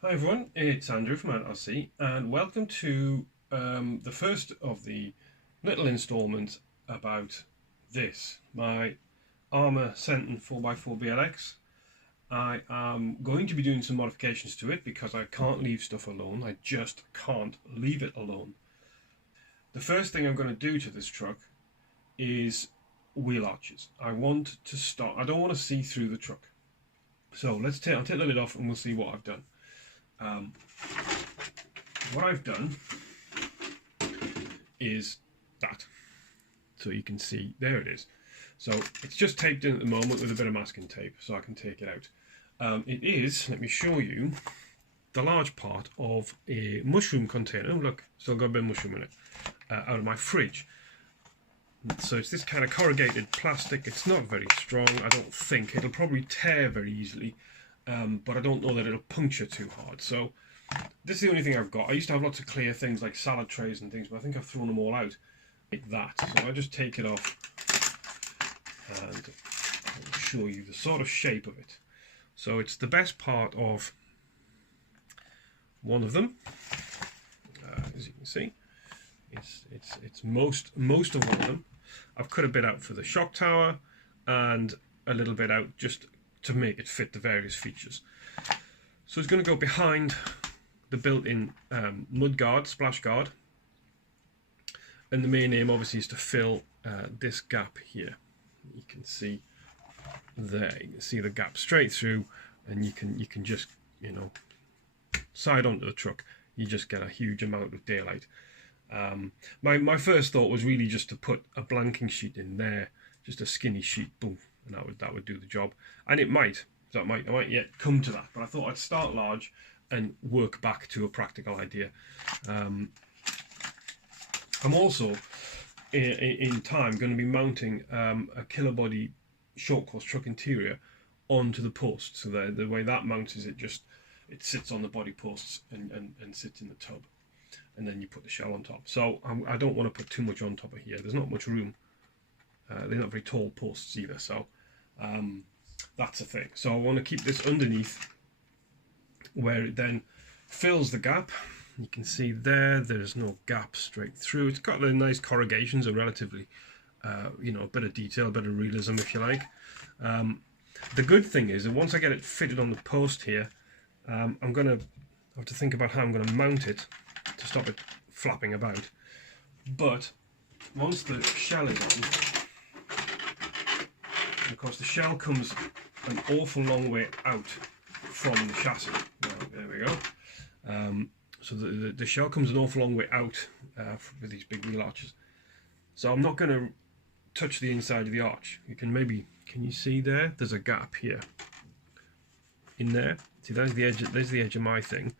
Hi everyone, it's Andrew from RC and welcome to the first of the little instalment about this, my Arrma Senton 4x4 BLX. I am going to be doing some modifications to it because I can't leave stuff alone. I just can't leave it alone. The first thing I'm going to do to this truck is wheel arches. I want to start, I don't want to see through the truck. So I'll take the lid off and we'll see what I've done. What I've done is that. So you can see, there it is. So it's just taped in at the moment with a bit of masking tape so I can take it out. It is, let me show you, the large part of a mushroom container. Oh, look, still got a bit of mushroom in it, out of my fridge. So it's this kind of corrugated plastic. It's not very strong, I don't think. It'll probably tear very easily. But I don't know that it'll puncture too hard. So this is the only thing I've got. I used to have lots of clear things like salad trays and things, but I think I've thrown them all out like that. So I just take it off and I'll show you the sort of shape of it. So it's the best part of one of them, as you can see. It's most of one of them. I've cut a bit out for the shock tower and a little bit out just to make it fit the various features. So it's going to go behind the built-in mud guard, splash guard, and the main aim obviously is to fill this gap here. You can see there, you can see the gap straight through, and you can just, you know, side onto the truck. You just get a huge amount of daylight. My first thought was really just to put a blanking sheet in there, just a skinny sheet, boom, and that would do the job. And it might, I might yet come to that, but I thought I'd start large and work back to a practical idea. I'm also in time going to be mounting a killer body short course truck interior onto the post, so that the way that mounts is it sits on the body posts and sits in the tub, and then you put the shell on top. So I don't want to put too much on top of here. There's not much room. They're not very tall posts either, so that's a thing. So I want to keep this underneath where it then fills the gap. You can see there's no gap straight through. It's got the nice corrugations and relatively, you know, a bit of detail, a bit of realism if you like. The good thing is that once I get it fitted on the post here, I'm going to have to think about how I'm going to mount it to stop it flapping about. But once the shell is on, and of course the shell comes an awful long way out from the chassis. There we go. So the shell comes an awful long way out with these big wheel arches. So I'm not going to touch the inside of the arch. Can you see there? There's a gap here. In there. See, there's the edge of my thing,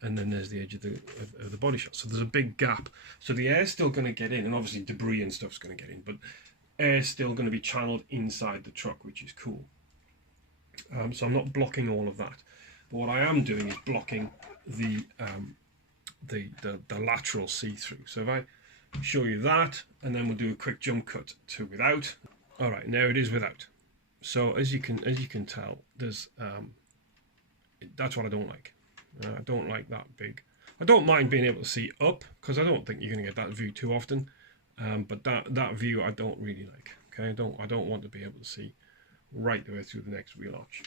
and then there's the edge of the body shell. So there's a big gap. So the air's still going to get in, and obviously debris and stuff's going to get in, but air's still going to be channeled inside the truck, which is cool. So I'm not blocking all of that. But what I am doing is blocking the lateral see-through. So if I show you that, and then we'll do a quick jump cut to without. All right, now it is without. So as you can tell, there's that's what I don't like. I don't like that big. I don't mind being able to see up, because I don't think you're going to get that view too often. But that view I don't really like. Okay, I don't want to be able to see right the way through the next wheel arch.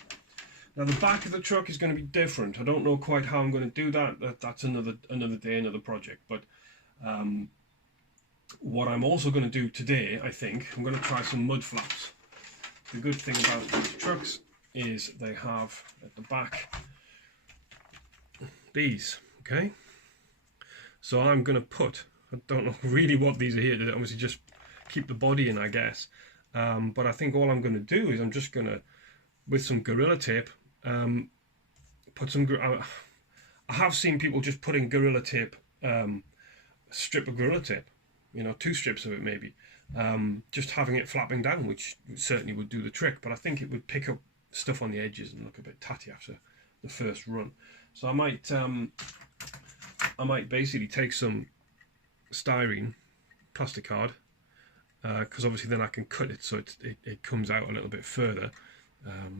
Now the back of the truck is going to be different. I don't know quite how I'm going to do that. That's another day, another project. But what I'm also going to do today, I think, I'm going to try some MudFlaps. The good thing about these trucks is they have at the back these, okay? So I'm going to put, I don't know really what these are here to obviously just keep the body in, I guess. But I think all I'm going to do is I'm just going to, with some Gorilla Tape, put some, I have seen people just putting Gorilla Tape, a strip of Gorilla Tape, you know, 2 strips of it maybe, just having it flapping down, which certainly would do the trick, but I think it would pick up stuff on the edges and look a bit tatty after the first run. So I might basically take some styrene plastic card, because obviously then I can cut it so it comes out a little bit further.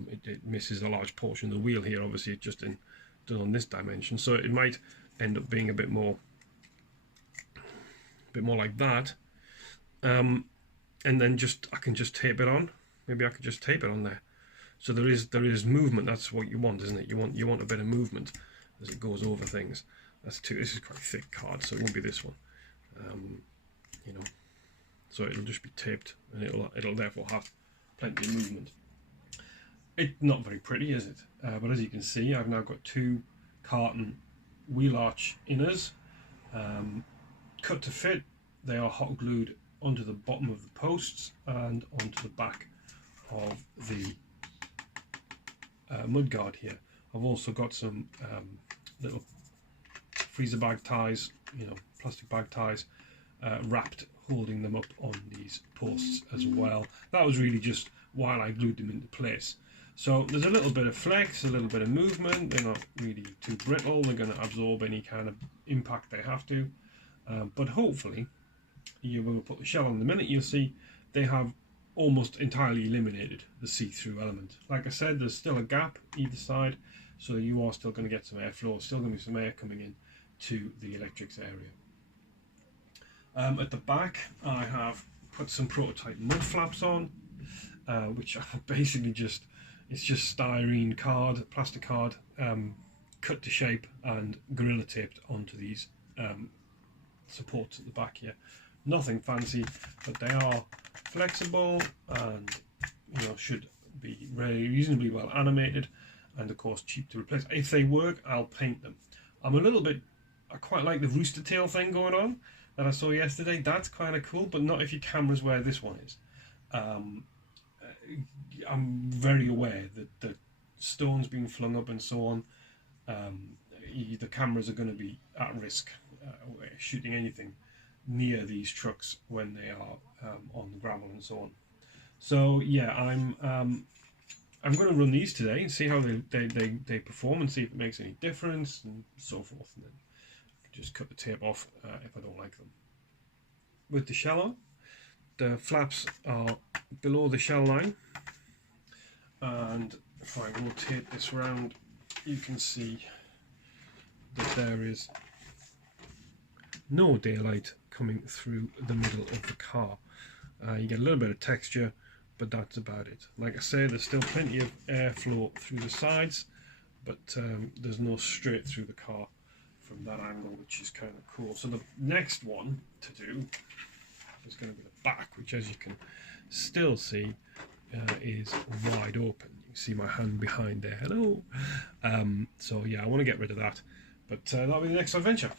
It misses a large portion of the wheel here. Obviously it just done on this dimension, so it might end up being a bit more like that. And then I can just tape it on. Maybe I could just tape it on there. So there is movement. That's what you want, isn't it? You want a bit of movement as it goes over things. This is quite a thick card, so it won't be this one. You know, so it'll just be taped, and it'll therefore have plenty of movement. It's not very pretty, is it? But as you can see, I've now got 2 carton wheel arch inners, cut to fit. They are hot glued onto the bottom of the posts and onto the back of the mud guard here. I've also got some little freezer bag ties, you know, plastic bag ties, wrapped, holding them up on these posts as well. That was really just while I glued them into place. So there's a little bit of flex, a little bit of movement. They're not really too brittle. They're going to absorb any kind of impact they have to. But hopefully, when we put the shell on the minute, you'll see they have almost entirely eliminated the see-through element. Like I said, there's still a gap either side, so you are still going to get some airflow, still going to be some air coming in to the electrics area. At the back, I have put some prototype MudFlaps on, which are basically it's just styrene card, plastic card, cut to shape and gorilla taped onto these supports at the back here. Nothing fancy, but they are flexible and, you know, should be reasonably well animated, and of course cheap to replace. If they work, I'll paint them. I quite like the rooster tail thing going on that I saw yesterday. That's kind of cool, but not if your camera's where this one is. I'm very aware that the stones being flung up and so on, the cameras are going to be at risk shooting anything near these trucks when they are on the gravel and so on. So yeah, I'm going to run these today and see how they perform and see if it makes any difference and so forth, and then just cut the tape off if I don't like them. With the shell on, the flaps are below the shell line, and if I rotate this round, you can see that there is no daylight coming through the middle of the car. You get a little bit of texture, but that's about it. Like I say, there's still plenty of airflow through the sides, but there's no straight through the car from that angle, which is kind of cool. So the next one to do is going to be the back, which, as you can still see, is wide open. You can see my hand behind there. Hello. So yeah, I want to get rid of that, but that'll be the next adventure.